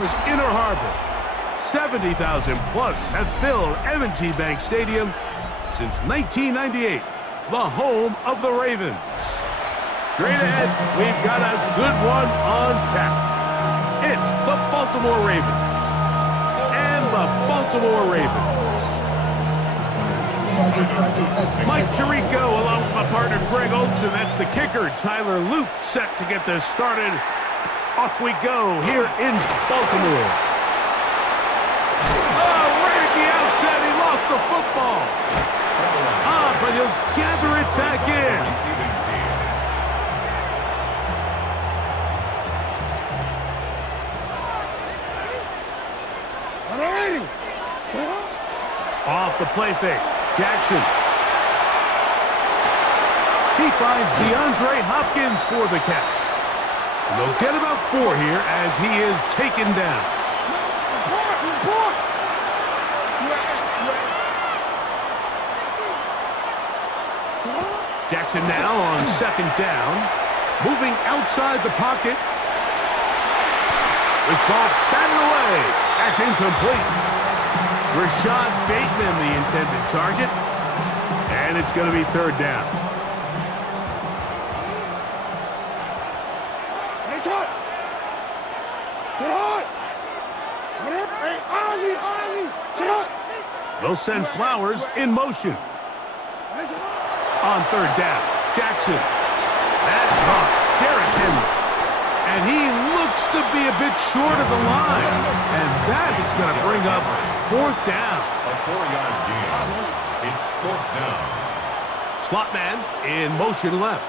Inner Harbor. 70,000 plus have filled M&T Bank Stadium since 1998, the home of the Ravens. Straight ahead, we've got a good one on tap. It's the Baltimore Ravens and the Baltimore Ravens. Mike Tirico along with my partner Greg Olson. That's the kicker. Tyler Loop set to get this started. Off we go here in Baltimore. Oh, right at the outset, he lost the football. But he'll gather it back in. Off the play fake. Jackson. He finds DeAndre Hopkins for the catch. And they'll get about 4 here as he is taken down. Jackson now on 2nd down. Moving outside the pocket. This ball batted away. That's incomplete. Rashad Bateman, the intended target. And it's going to be 3rd down. They'll send Flowers in motion. On 3rd down, Jackson. That's caught. Derrick Henry. And he looks to be a bit short of the line. And that is going to bring up 4th down. A 4-yard gain. It's 4th down. Slot man in motion left.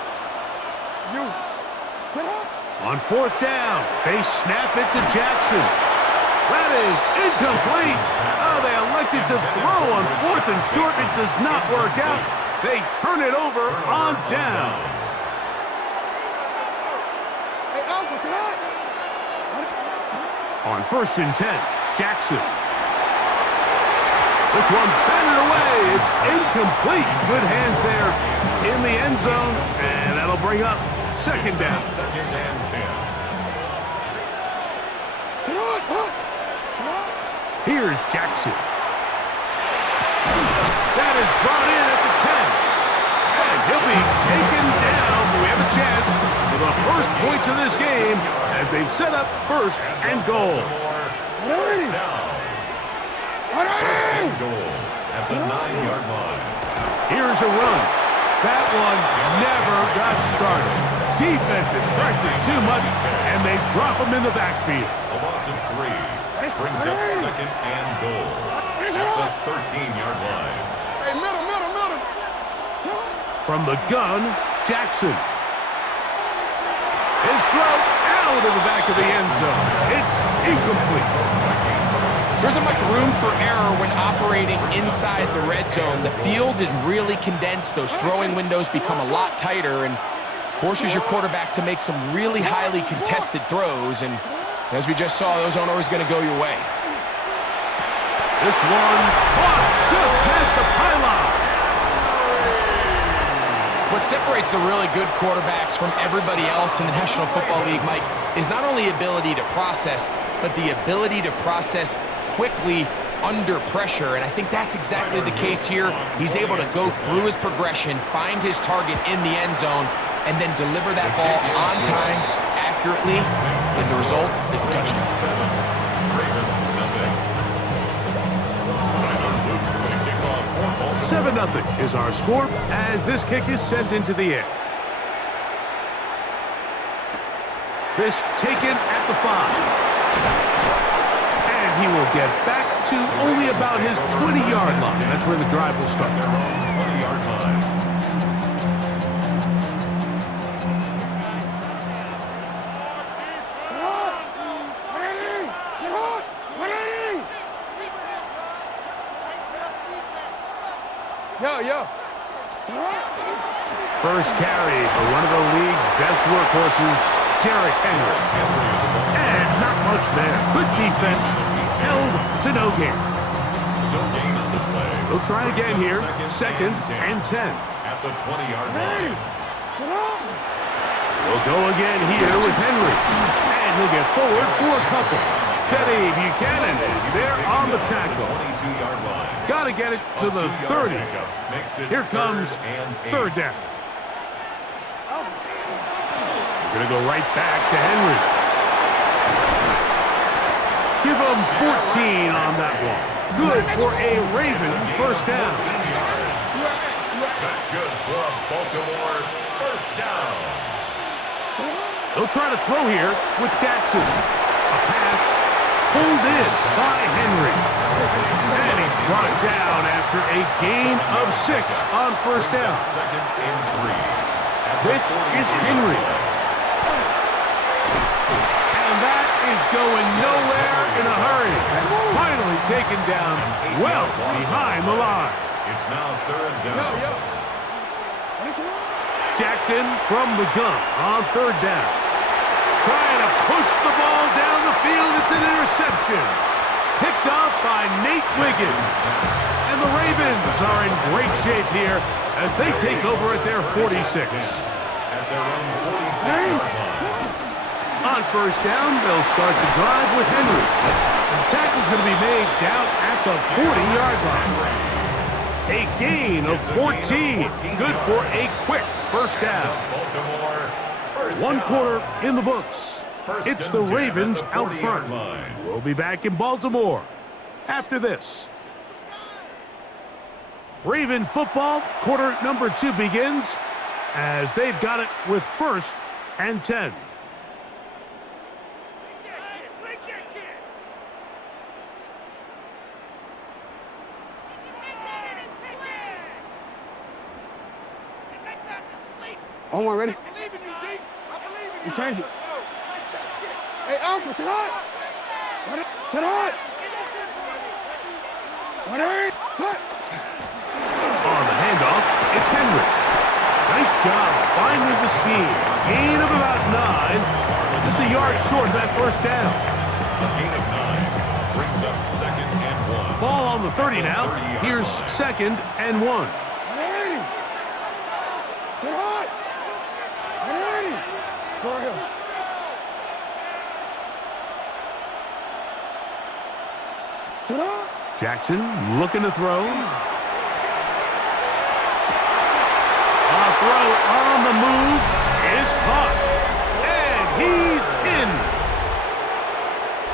On 4th down, they snap it to Jackson. That is incomplete. Oh, they elected to throw on 4th and short. It does not work out. They turn it over on down. On 1st and 10, Jackson. This one batted away. It's incomplete. Good hands there in the end zone. And that'll bring up 2nd down. 2nd and 10. Here's Jackson. That is brought in at the 10. And he'll be taken down. We have a chance for the first points of this game as they've set up 1st and goal. First down. 1st and goal at the 9-yard line. Here's a run. That one never got started. Defensive pressure too much, and they drop him in the backfield. A loss of 3 brings up 2nd and goal at the 13-yard line. From the gun, Jackson. His throw out of the back of the end zone. It's incomplete. There isn't much room for error when operating inside the red zone. The field is really condensed. Those throwing windows become a lot tighter and forces your quarterback to make some really highly contested throws. And as we just saw, those aren't always going to go your way. This one caught just past the pylon. What separates the really good quarterbacks from everybody else in the National Football League, Mike, is not only ability to process, but the ability to process quickly under pressure. And I think that's exactly the case here. He's able to go through his progression, find his target in the end zone, and then deliver that ball on time, accurately, and the result is a touchdown. 7-0 is our score as this kick is sent into the air. This taken at the 5. And he will get back to only about his 20-yard line. That's where the drive will start. 20-yard line. First carry for one of the league's best workhorses, Derrick Henry. And not much there. Good defense. Held to no gain. They'll try again here. 2nd and 10. At the 20-yard line. We'll go again here with Henry. And he'll get forward for a couple. Get Buchanan is there on the tackle. 22-yard line. Got to get it to the 30. Here comes third down. We're going to go right back to Henry. Give him 14 on that one. Good for a Raven first down. That's good for a Baltimore first down. They'll try to throw here with Jackson. A pass pulled in by Henry. And he's brought down after a gain of 6 on first down. Second and 3. This is Henry. And that is going nowhere in a hurry. Finally taken down well behind the line. It's now third down. Jackson from the gun on third down. Trying to push the ball down the field. It's an interception. Picked off by Nate Wiggins. And the Ravens are in great shape here as they take over at their 46. At their own 46-yard line. On first down, they'll start the drive with Henry. The tackle's going to be made down at the 40-yard line. A gain of 14. Good for a quick first down. One quarter in the books. It's the Ravens out front. We'll be back in Baltimore after this. Raven football, quarter number 2 begins as they've got it with first and 10. Oh, I'm ready. You changed it. Hey, Alpha, sit hot. Sit hot. Cut. On the handoff, it's Henry. Nice job finding the seam. Gain of about 9. Just a yard short of that first down. A gain of 9 brings up second and 1. Ball on the 30 now. Here's second and 1. Ready. Sit hot. Ready. Go ahead. Sit hot. Jackson looking to throw. A throw on the move is caught. And he's in.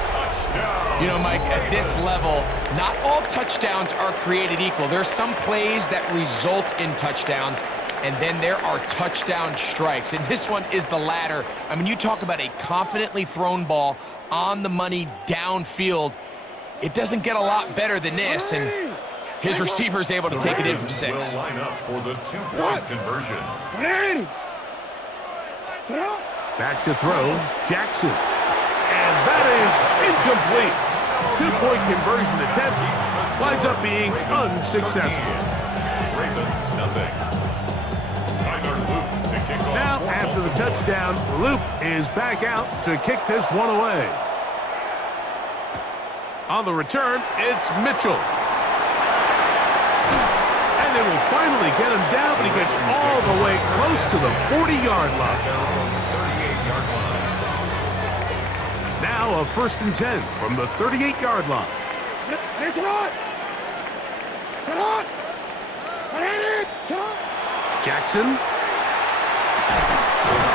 Touchdown. You know, Mike, at this level, not all touchdowns are created equal. There are some plays that result in touchdowns, and then there are touchdown strikes. And this one is the latter. I mean, you talk about a confidently thrown ball on the money downfield. It doesn't get a lot better than this, and his receiver is able to take it in for 6. Will line up for the 2-point conversion. Ready. Sit hot. Back to throw, Jackson. And that is incomplete. 2-point conversion attempt winds up being unsuccessful. Ravens nothing. Tyler Luke to kick off. Now, after the touchdown, Loop is back out to kick this one away. On the return, it's Mitchell. And they will finally get him down, but he gets all the way close to the 40-yard line. Now a first and 10 from the 38-yard line. Hey, sit hot. Sit hot. Sit hot. Jackson.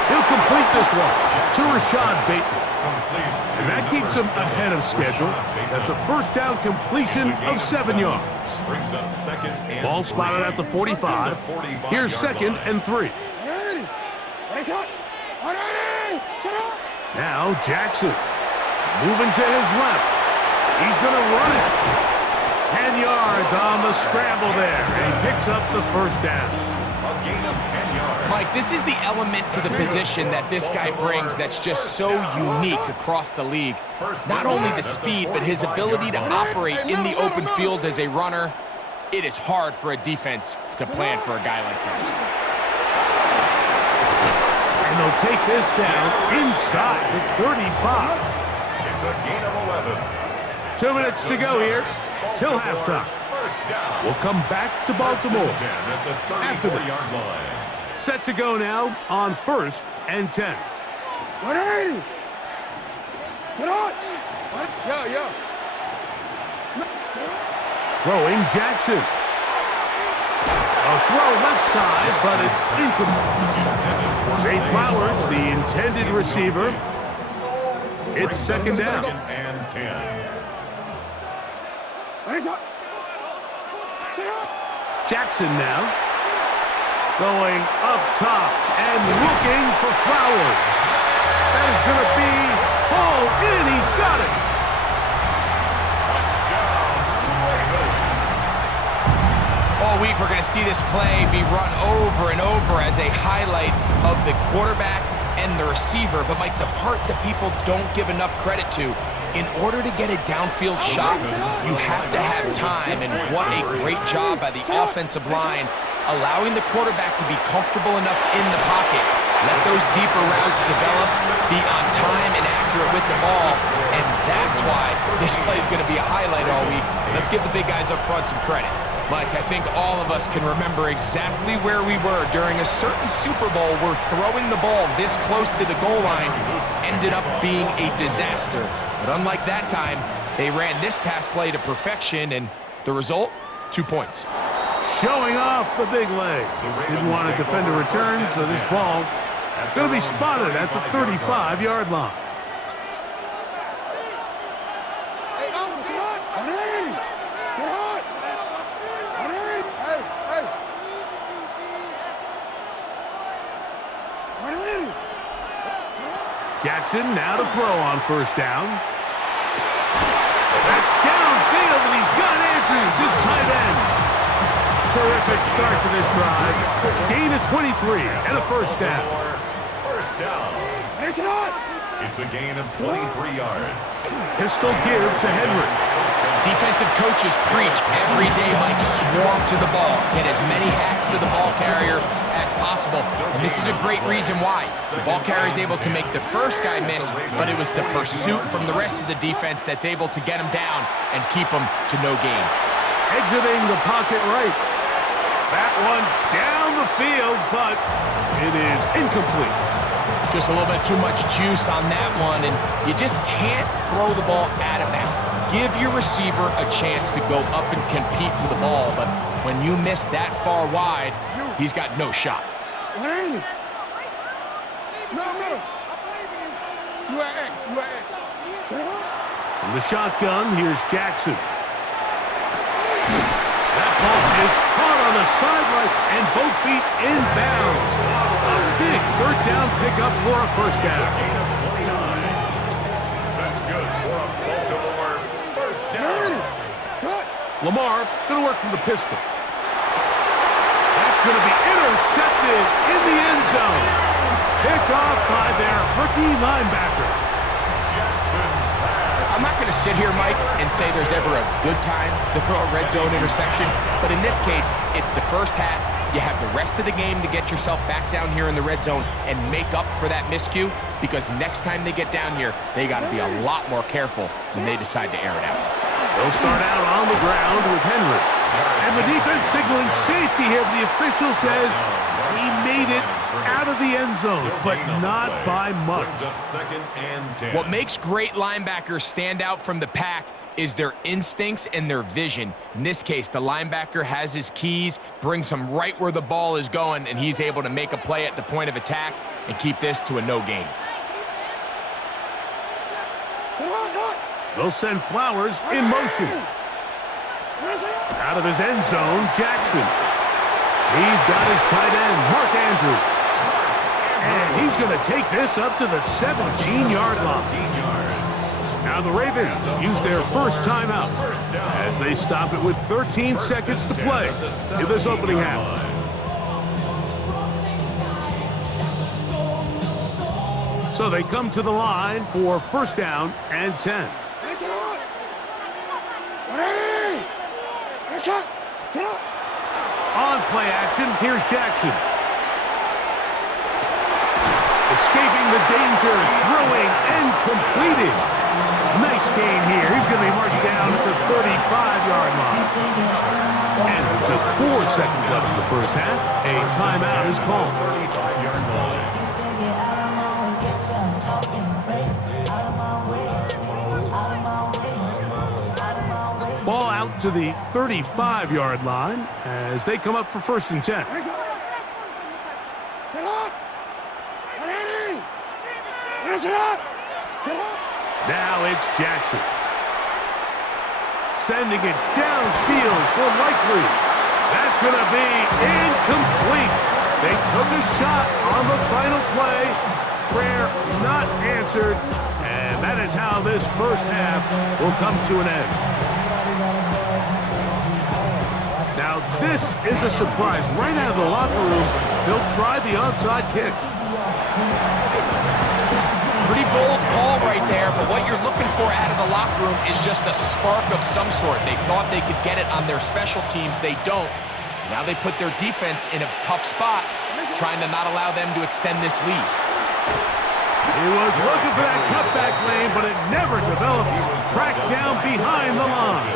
He'll complete this one to Rashad Bateman. And that keeps him ahead of schedule. That's a first down completion of 7 yards. Brings up second and Ball spotted at the 45. Here's second and 3. Ready. Hey, sit hot. Ready. Sit hot. Now Jackson moving to his left. He's going to run it. 10 yards on the scramble there. And he picks up the first down. A gain of 10 yards. Mike, this is the element to the position that this guy brings that's just so unique across the league. Not only the speed, but his ability to operate in the open field as a runner. It is hard for a defense to plan for a guy like this. And they'll take this down inside the 35. It's a gain of 11. 2 minutes to go here till halftime. First down. We'll come back to Baltimore 10 at the after this. 34-yard line. Set to go now on first and 10. Ready. Sit hot. Yo. Throwing Jackson. A throw left side, but it's incomplete. Zay Flowers, the intended receiver. It's second down. Second and 10. Jackson now. Going up top and looking for Flowers. That is going to be hauled in. He's got it. All week, we're going to see this play be run over and over as a highlight of the quarterback and the receiver. But, Mike, the part that people don't give enough credit to, in order to get a downfield shot, you have to have time. And what a great job by the offensive line, allowing the quarterback to be comfortable enough in the pocket. Let those deeper routes develop, be on time and accurate with the ball. And that's why this play is going to be a highlight all week. Let's give the big guys up front some credit. Mike, I think all of us can remember exactly where we were during a certain Super Bowl where throwing the ball this close to the goal line ended up being a disaster. But unlike that time, they ran this pass play to perfection, and the result, 2 points. Showing off the big leg. Didn't want to defend a return, so this ball going to be spotted at the 35-yard line. Jackson now to throw on first down. That's downfield, and he's got Andrews, his tight end. Terrific start to this drive. Gain of 23 and a first down. First down. It's a gain of 23 yards. Pistol give to Henry. Defensive coaches preach every day, Mike, swarm to the ball. Get as many hacks to the ball carrier as possible. And this is a great reason why. The ball carrier is able to make the first guy miss, but it was the pursuit from the rest of the defense that's able to get him down and keep him to no gain. Exiting the pocket right. That one down the field, but it is incomplete. Just a little bit too much juice on that one, and you just can't throw the ball out of bounds. Give your receiver a chance to go up and compete for the ball, but when you miss that far wide, he's got no shot. No. From the shotgun, here's Jackson. That ball is caught on the sideline and both feet in bounds. A big third down pickup for a first down. That's good for a Baltimore first down. Lamar going to work from the pistol. That's going to be intercepted in the end zone. Picked off by their rookie linebacker. Jackson's pass. I'm not going to sit here, Mike, and say there's ever a good time to throw a red zone interception, but in this case, it's the first half. You have the rest of the game to get yourself back down here in the red zone and make up for that miscue, because next time they get down here, they got to be a lot more careful when they decide to air it out. They'll start out on the ground with Henry. And the defense signaling safety here, but the official says he made it out of the end zone, but not by much. Second and 10. What makes great linebackers stand out from the pack is their instincts and their vision. In this case, the linebacker has his keys, brings him right where the ball is going, and he's able to make a play at the point of attack and keep this to a no gain. They'll send Flowers in motion. Out of his end zone, Jackson. He's got his tight end, Mark Andrews. And he's going to take this up to the 17-yard line. Now the Ravens use their first timeout as they stop it with 13 seconds to play in this opening half. So they come to the line for first down and 10. On play action, here's Jackson. Escaping the danger, throwing and completing. Nice gain here. He's going to be marked down at the 35-yard line. And with just 4 seconds left in the first half, a timeout is called. 35-yard line. Ball out to the 35-yard line as they come up for 1st and 10. Now it's Jackson. Sending it downfield for Likely. That's going to be incomplete. They took a shot on the final play. Prayer not answered. And that is how this first half will come to an end. Now this is a surprise. Right out of the locker room, they'll try the onside kick. Pretty bold call right there, but what you're looking for out of the locker room is just a spark of some sort. They thought they could get it on their special teams. They don't. Now they put their defense in a tough spot, trying to not allow them to extend this lead. He was looking for that cutback lane, but it never developed. Tracked down behind the line.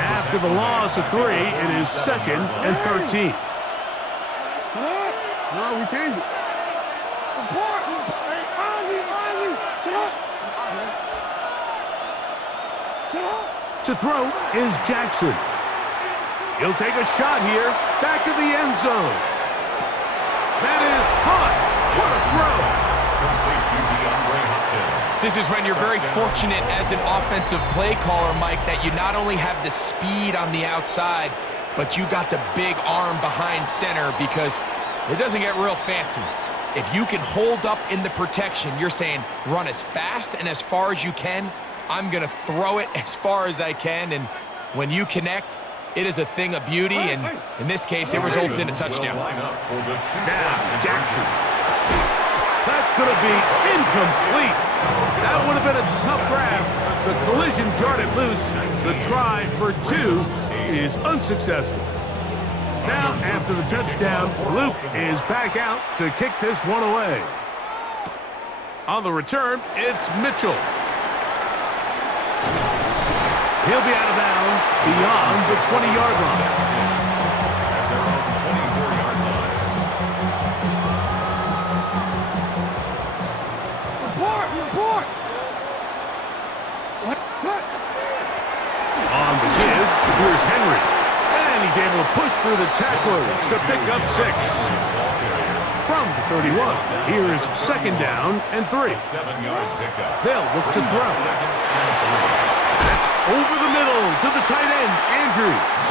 After the loss of 3, it is 2nd and 13. No, we changed it. To throw is Jackson. He'll take a shot here. Back of the end zone. That is caught. What a throw. This is when you're very fortunate as an offensive play caller, Mike, that you not only have the speed on the outside, but you got the big arm behind center, because it doesn't get real fancy. If you can hold up in the protection, you're saying run as fast and as far as you can. I'm going to throw it as far as I can, and when you connect, it is a thing of beauty, and in this case, it results in a touchdown. Now, Jackson. That's going to be incomplete. That would have been a tough grab. The collision jarred it loose. The try for 2 is unsuccessful. Now, after the touchdown, Luke is back out to kick this one away. On the return, it's Mitchell. He'll be out of bounds beyond the 20-yard line. At their own 24-yard line. Report! What? On the give, here's Henry. And he's able to push through the tacklers to pick up 6. From the 31, here's 2nd down and 3. 7-yard pickup. They'll look to throw. That's over the middle to the tight end, Andrews.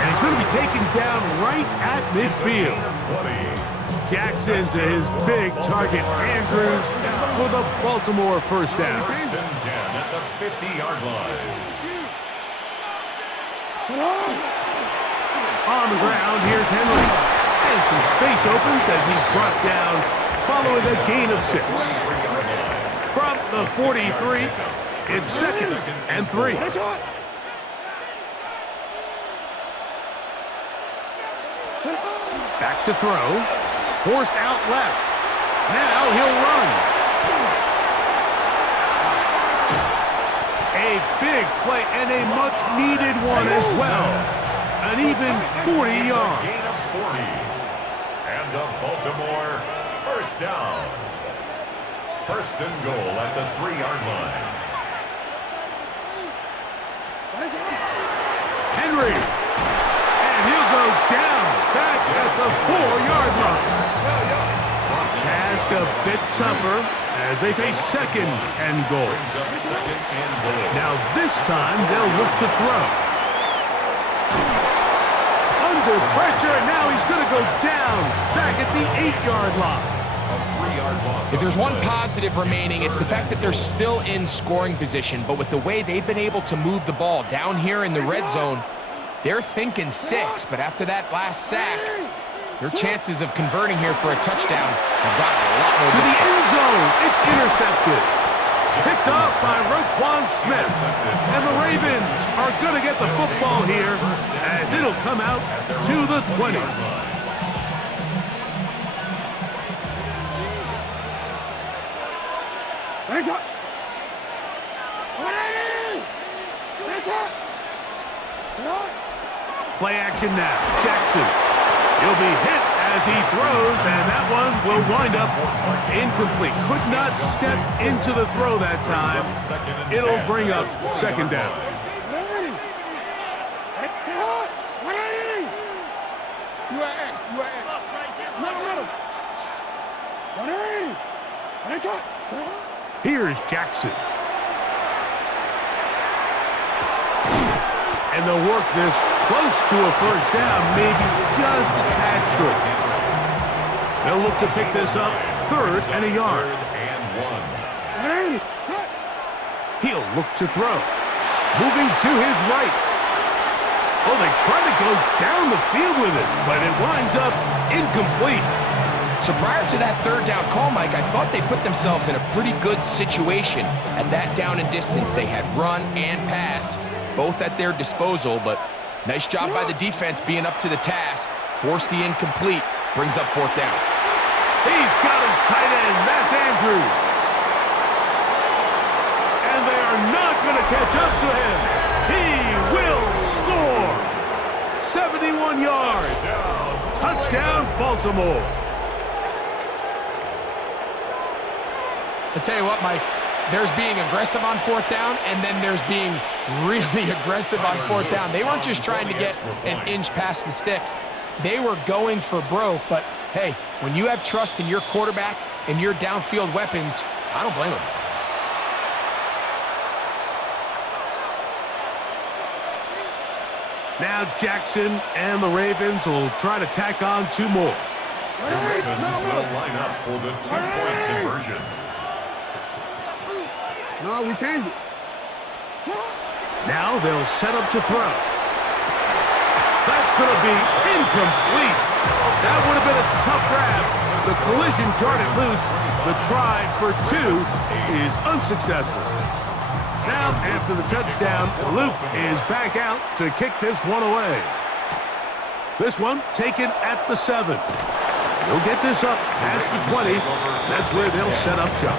And he's going to be taken down right at midfield. Jackson to his big target, Andrews, for the Baltimore first down. 1st and 10 at the 50-yard line. On the ground, here's Henry. And some space opens as he's brought down following a gain of 6. From the 43, it's 2nd and 3. Back to throw. Forced out left. Now he'll run. A big play and a much-needed one as well. An even 40 yards. Gain of 40. And the Baltimore first down. 1st and goal at the 3-yard line. Henry. And he'll go down back at the 4-yard line. Task a bit tougher as they face 2nd and goal. Brings up 2nd and goal. Now this time they'll look to throw. Under pressure, and now he's going to go down back at the 8-yard line. A 3-yard loss. If there's one positive remaining, it's the fact that they're still in scoring position, but with the way they've been able to move the ball down here in the red zone, they're thinking 6, but after that last sack, their chances of converting here for a touchdown have gotten a lot more To the difficult. end zone, it's intercepted. Picked off by Roquan Smith. And the Ravens are going to get the football here as it'll come out to the 20. Play action now. Jackson. He'll be hit as he throws, and that one will wind up incomplete. Could not step into the throw that time. It'll bring up 2nd down. Here's Jackson. And they'll work this close to a first down, maybe just a tad short. They'll look to pick this up, 3rd and a yard. He'll look to throw. Moving to his right. Oh, they try to go down the field with it, but it winds up incomplete. So prior to that 3rd down call, Mike, I thought they put themselves in a pretty good situation at that down and distance. They had run and pass, both at their disposal, but nice job by the defense being up to the task. Force the incomplete, brings up 4th down. He's got his tight end. That's Andrews. And they are not going to catch up to him. He will score. 71 yards. Touchdown, Baltimore. I'll tell you what, Mike, there's being aggressive on 4th down, and then there's being really aggressive on 4th down. They weren't just trying to get an inch past the sticks. They were going for broke, but hey, when you have trust in your quarterback and your downfield weapons, I don't blame them. Now Jackson and the Ravens will try to tack on 2 more. The Ravens will line up for the 2-point conversion. No, we changed it. Now they'll set up to throw. That's going to be incomplete. That would have been a tough grab. The collision jarred it loose. The try for 2 is unsuccessful. Now, after the touchdown, Luke is back out to kick this one away. This one taken at the 7. They'll get this up past the 20. That's where they'll set up shop.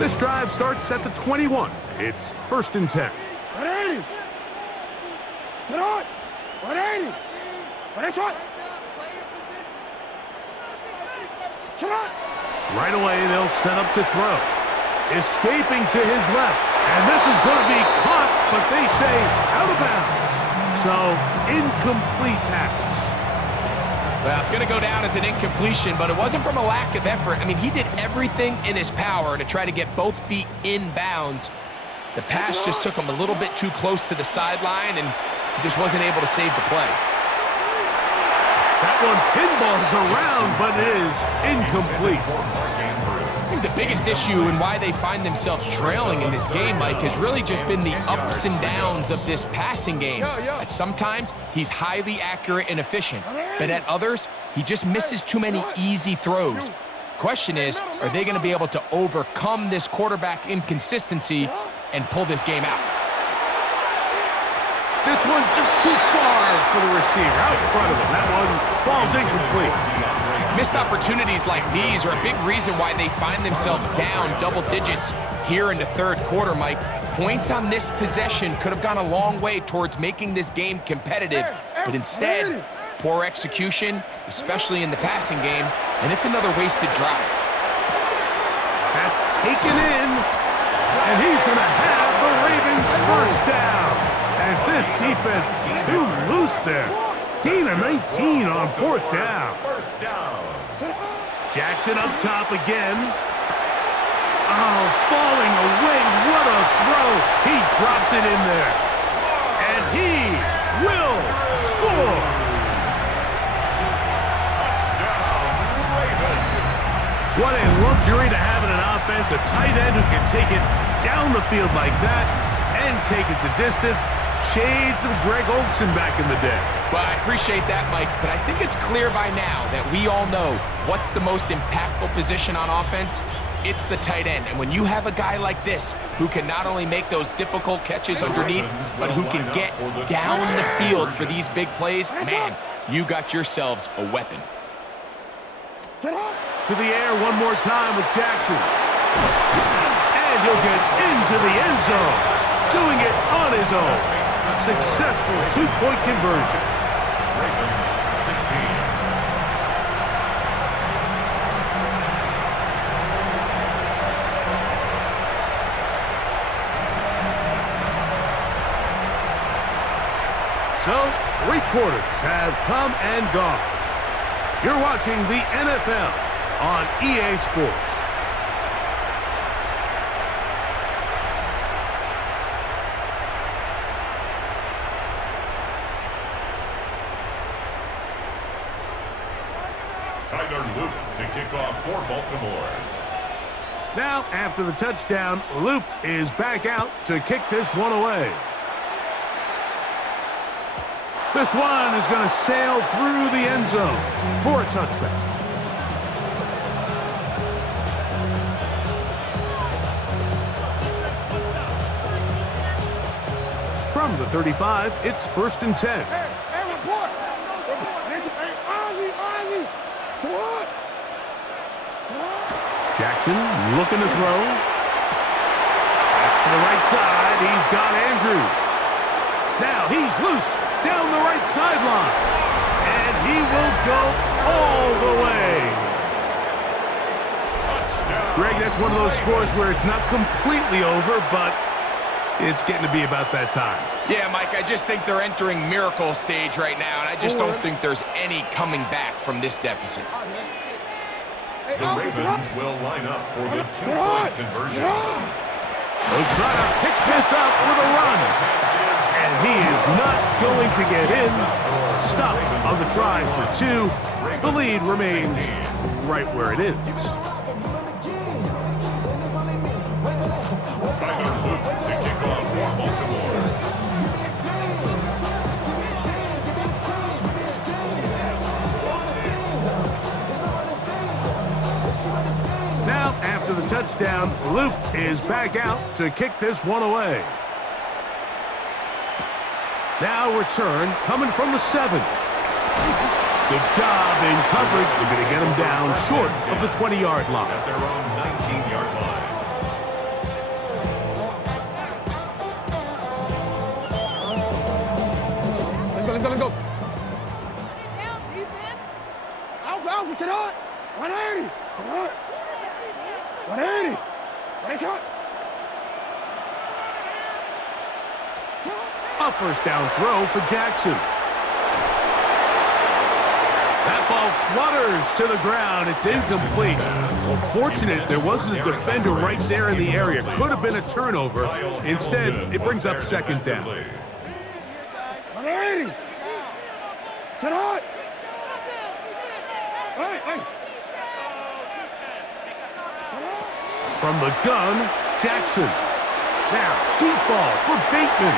This drive starts at the 21. It's 1st and 10. Right away, they'll set up to throw. Escaping to his left. And this is going to be caught, but they say out of bounds. So, incomplete pass. Well, it's going to go down as an incompletion, but it wasn't from a lack of effort. I mean, he did everything in his power to try to get both feet in bounds. The pass just took him a little bit too close to the sideline, and he just wasn't able to save the play. That one pinballs around, but it is incomplete. I think the biggest issue and why they find themselves trailing in this game, Mike, has really just been the ups and downs of this passing game. At sometimes, he's highly accurate and efficient, but at others, he just misses too many easy throws. Question is, are they going to be able to overcome this quarterback inconsistency and pull this game out? This one just too far for the receiver, out in front of him. That one falls incomplete. Missed opportunities like these are a big reason why they find themselves down double digits here in the 3rd quarter, Mike. Points on this possession could have gone a long way towards making this game competitive, but instead, poor execution, especially in the passing game, and it's another wasted drive. That's taken in, and he's going to have the Ravens 1st down. As this defense too loose there. Gain of 19 on 4th down. Jackson up top again. Oh, falling away. What a throw. He drops it in there. And he will score. Touchdown, Ravens. What a luxury to have in an offense. A tight end who can take it down the field like that and take it the distance. Shades of Greg Olsen back in the day. Well, I appreciate that, Mike, but I think it's clear by now that we all know what's the most impactful position on offense. It's the tight end. And when you have a guy like this who can not only make those difficult catches underneath, but who can get down the field for these big plays, man, you got yourselves a weapon. To the air one more time with Jackson. And he'll get into the end zone. Doing it on his own. Successful 2-point conversion. Ravens 16. So, 3 quarters have come and gone. You're watching the NFL on EA Sports. Luke to kick off for Baltimore. Now, after the touchdown, Luke is back out to kick this one away. This one is going to sail through the end zone for a touchback. From the 35, it's 1st and 10. Jackson looking to throw. That's to the right side. He's got Andrews. Now he's loose down the right sideline. And he will go all the way. Touchdown. Greg, that's one of those scores where it's not completely over, but it's getting to be about that time. Yeah, Mike, I just think they're entering miracle stage right now, and I just don't think there's any coming back from this deficit. The Ravens will line up for the 2-point conversion. They'll try to pick this up with a run. And he is not going to get in. Stop on the try for 2. The lead remains right where it is. Luke to kick off for Baltimore. Now, after the touchdown, Luke is back out to kick this one away. Now return coming from the 7. Good job in coverage. They're going to get him down short of the 20-yard line. At their own 19-yard line. Let's go. Down, defense. Alpha, sit on. 180. Sit on. 180. Nice shot. A 1st down throw for Jackson. That ball flutters to the ground. It's incomplete. Well, fortunate there wasn't a defender right there in the area. Could have been a turnover. Instead, it brings up 2nd down. 180. Sit on. Hey. From the gun, Jackson. Now, deep ball for Bateman.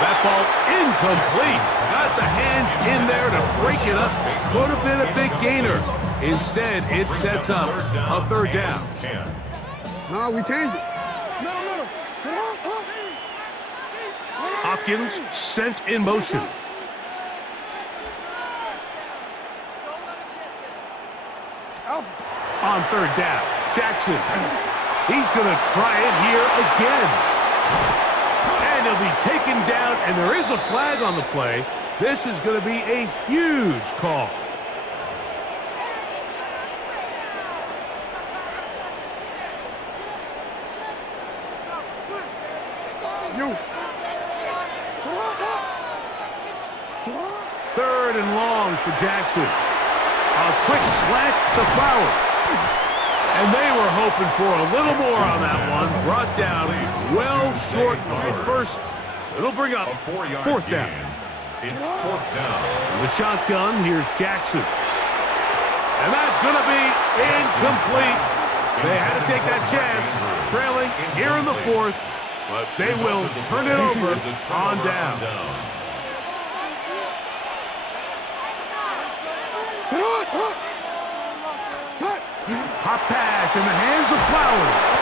That ball incomplete. Got the hands in there to break it up. Could have been a big gainer. Instead, it sets up a 3rd down. No, we changed it. No. Hopkins sent in motion. On 3rd down, Jackson. He's going to try it here again. And he'll be taken down, and there is a flag on the play. This is going to be a huge call. Third and long for Jackson. A quick slant to Flowers. And they were hoping for a little more on that one. Brought down well short of the 1st. So it'll bring up 4th down. It's 4th down. In the shotgun, here's Jackson. And that's going to be incomplete. They had to take that chance, trailing here in the 4th. But they will turn it over on down. Hot pass in the hands of Flowers.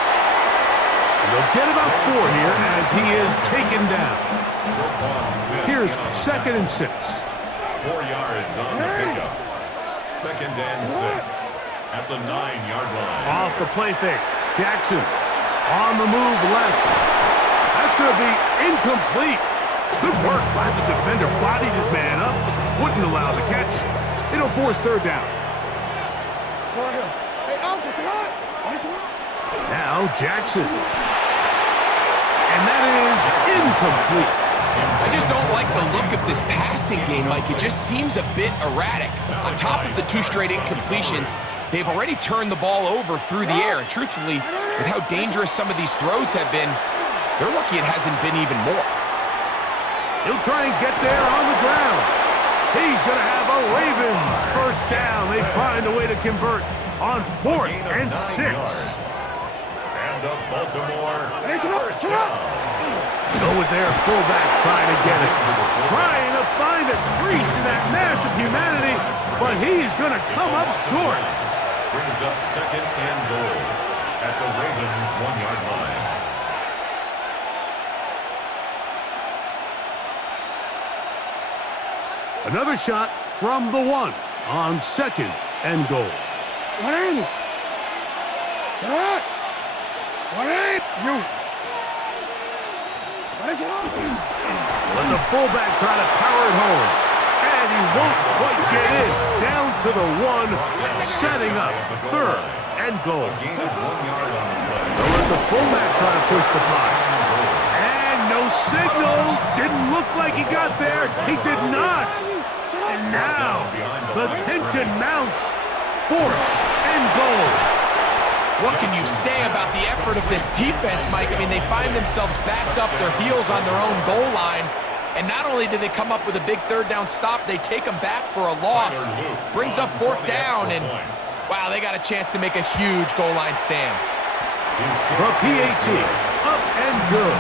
And they'll get about 4 here as he is taken down. Here's 2nd and 6. 4 yards on the pickup. 2nd and 6 at the 9-yard line. Off the play fake. Jackson on the move left. That's going to be incomplete. Good work by the defender. Bodied his man up. Wouldn't allow the catch. It'll force 3rd down. Now Jackson. And that is incomplete. I just don't like the look of this passing game, Mike. It just seems a bit erratic. On top of the 2 straight incompletions, they've already turned the ball over through the air. And truthfully, with how dangerous some of these throws have been, they're lucky it hasn't been even more. He'll try and get there on the ground. He's going to have a Ravens first down. They find a way to convert on 4th and 6. And a Baltimore first down. Go with their fullback trying to get it. Trying to find a crease in that mass of humanity, but he's going to come up short. Brings up 2nd and goal at the Ravens 1-yard line. Another shot from the 1 on 2nd and goal. What are you? What? What are you? What is it? Let the fullback try to power it home. And he won't quite get in. Down to the 1, setting up 3rd and goal. Gain of 1 yard on the play. They'll let the fullback try to push the puck. And no signal. Didn't look like he got there. He did not. And now the tension mounts. 4th and goal. What can you say about the effort of this defense, Mike? I mean, they find themselves backed up their heels on their own goal line. And not only do they come up with a big 3rd down stop, they take them back for a loss. Brings up 4th down, and wow, they got a chance to make a huge goal line stand. The PAT, up and good.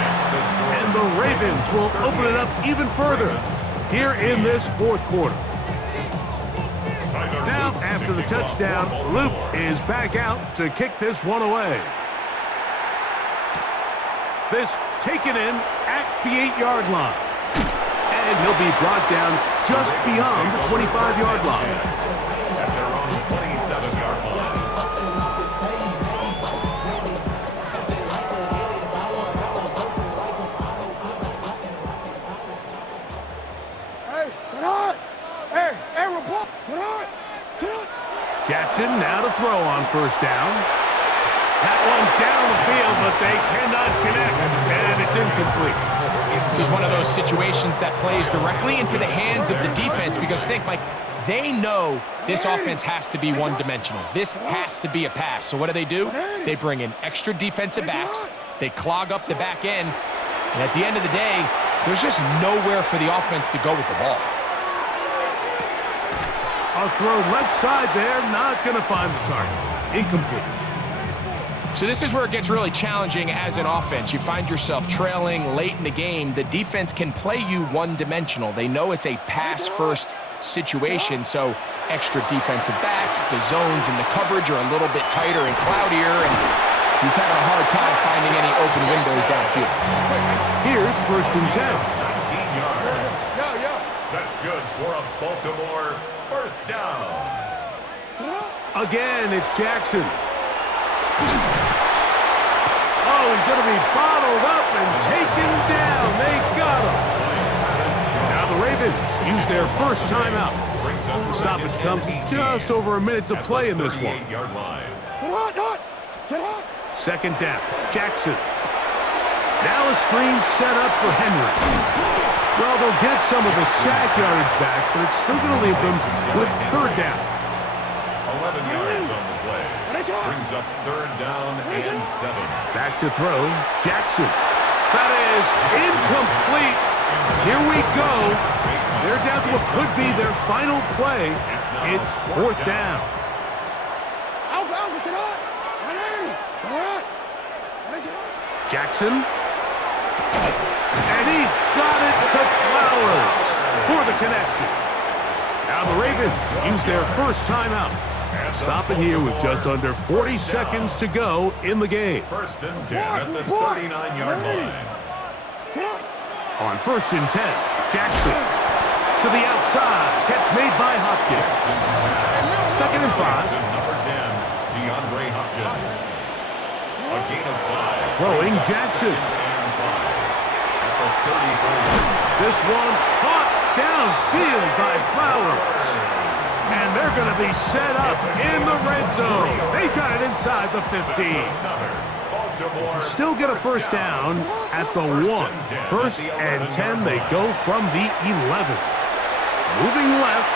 And the Ravens will open it up even further here in this 4th quarter. Now, after the touchdown, Luke is back out to kick this one away. This taken in at the 8-yard line. And he'll be brought down just beyond the 25-yard line. At their own 27-yard line. Hey, get on! Hey, report! Get on! Jackson now to throw on 1st down. That one down the field, but they cannot connect, and it's incomplete. This is one of those situations that plays directly into the hands of the defense because think, Mike, they know this offense has to be one-dimensional. This has to be a pass. So what do? They bring in extra defensive backs. They clog up the back end. And at the end of the day, there's just nowhere for the offense to go with the ball. A throw left side there, not going to find the target. Incomplete. So this is where it gets really challenging as an offense. You find yourself trailing late in the game. The defense can play you one-dimensional. They know it's a pass-first situation, so extra defensive backs, the zones and the coverage are a little bit tighter and cloudier, and he's having a hard time finding any open windows downfield. Here's 1st and 10. 19 yards. That's good for a Baltimore first down. Again, it's Jackson. Oh, he's going to be bottled up and taken down. They got him. Now the Ravens use their first timeout. The stoppage comes just over a minute to play in this one. 38-yard line. 2nd down, Jackson. Now a screen set up for Henry. Well, they'll get some of the sack yardage back, but it's still going to leave them with 3rd down. 11 yards on the play. Brings up 3rd down and 7. Back to throw, Jackson. That is incomplete. Here we go. They're down to what could be their final play. It's 4th down. Jackson. And he's got it to Flowers for the connection. Now the Ravens use their first timeout. Stop it here with just under 40 seconds to go in the game. 1st and 10 at the 39-yard line. On 1st and 10, Jackson to the outside. Catch made by Hopkins. 2nd and 5. Number 10, DeAndre Hopkins. A gain of 5. Throwing Jackson. And 5 at the 34. This one caught downfield by Flowers. And they're going to be set up in the red zone. They've got it inside the 15. Another Still get a first down at the 1. First and 10, they go from the 11. Moving left.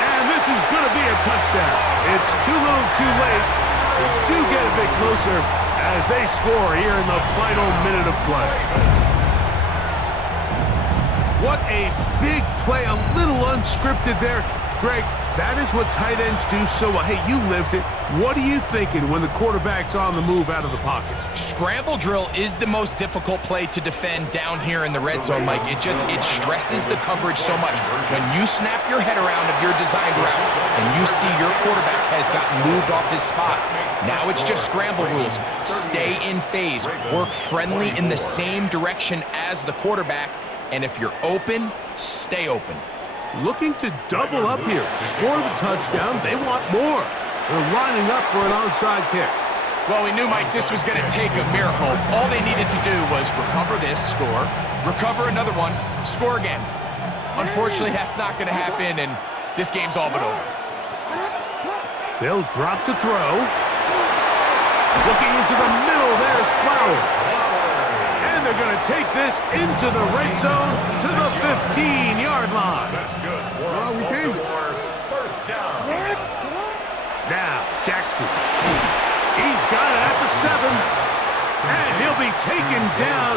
And this is going to be a touchdown. It's too little too late. They do get a bit closer as they score here in the final minute of play. What a big play, a little unscripted there. Greg, that is what tight ends do so well. Hey, you lived it. What are you thinking when the quarterback's on the move out of the pocket? Scramble drill is the most difficult play to defend down here in the red zone, Mike. It stresses the coverage so much. When you snap your head around of your designed route and you see your quarterback has gotten moved off his spot, now it's just scramble rules. Stay in phase. Work friendly in the same direction as the quarterback. And if you're open, stay open. Looking to double up here. Score the touchdown. They want more. They're lining up for an onside kick. Well, we knew, Mike, this was going to take a miracle. All they needed to do was recover this, score, recover another one, score again. Unfortunately, that's not going to happen, and this game's all but over. They'll drop to throw. Looking into the middle, there's Flowers. And they're going to take this into the red zone to the 15-yard line. That's good. Well, we changed it. First down. Now, Jackson. He's got it at the 7. And he'll be taken down.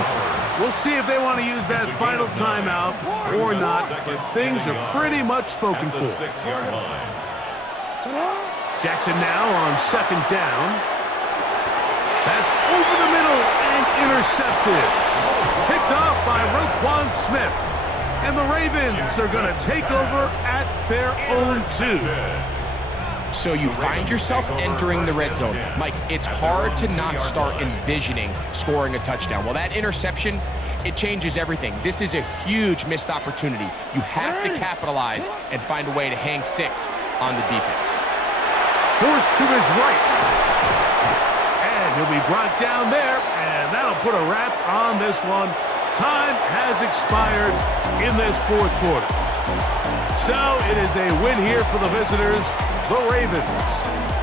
We'll see if they want to use that final timeout or not. But things are pretty much spoken for. 6-yard line. Jackson now on second down. That's over the middle and intercepted. Picked off by Roquan Smith. And the Ravens are going to take over at their own 2. So you find yourself entering the red zone. Mike, it's hard to not start envisioning scoring a touchdown. Well, that interception, it changes everything. This is a huge missed opportunity. You have to capitalize and find a way to hang 6 on the defense. Forced to his right. And he'll be brought down there, and that'll put a wrap on this one. Time has expired in this fourth quarter. So it is a win here for the visitors, the Ravens.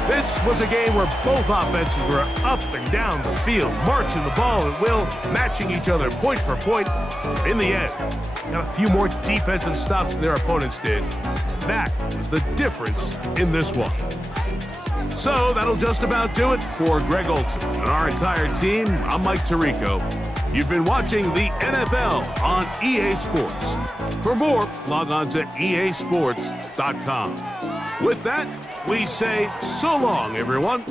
This was a game where both offenses were up and down the field, marching the ball at will, matching each other point for point. In the end, got a few more defensive stops than their opponents did. That was the difference in this one. So that'll just about do it for Greg Olson and our entire team. I'm Mike Tirico. You've been watching the NFL on EA Sports. For more, log on to easports.com. With that, we say so long, everyone.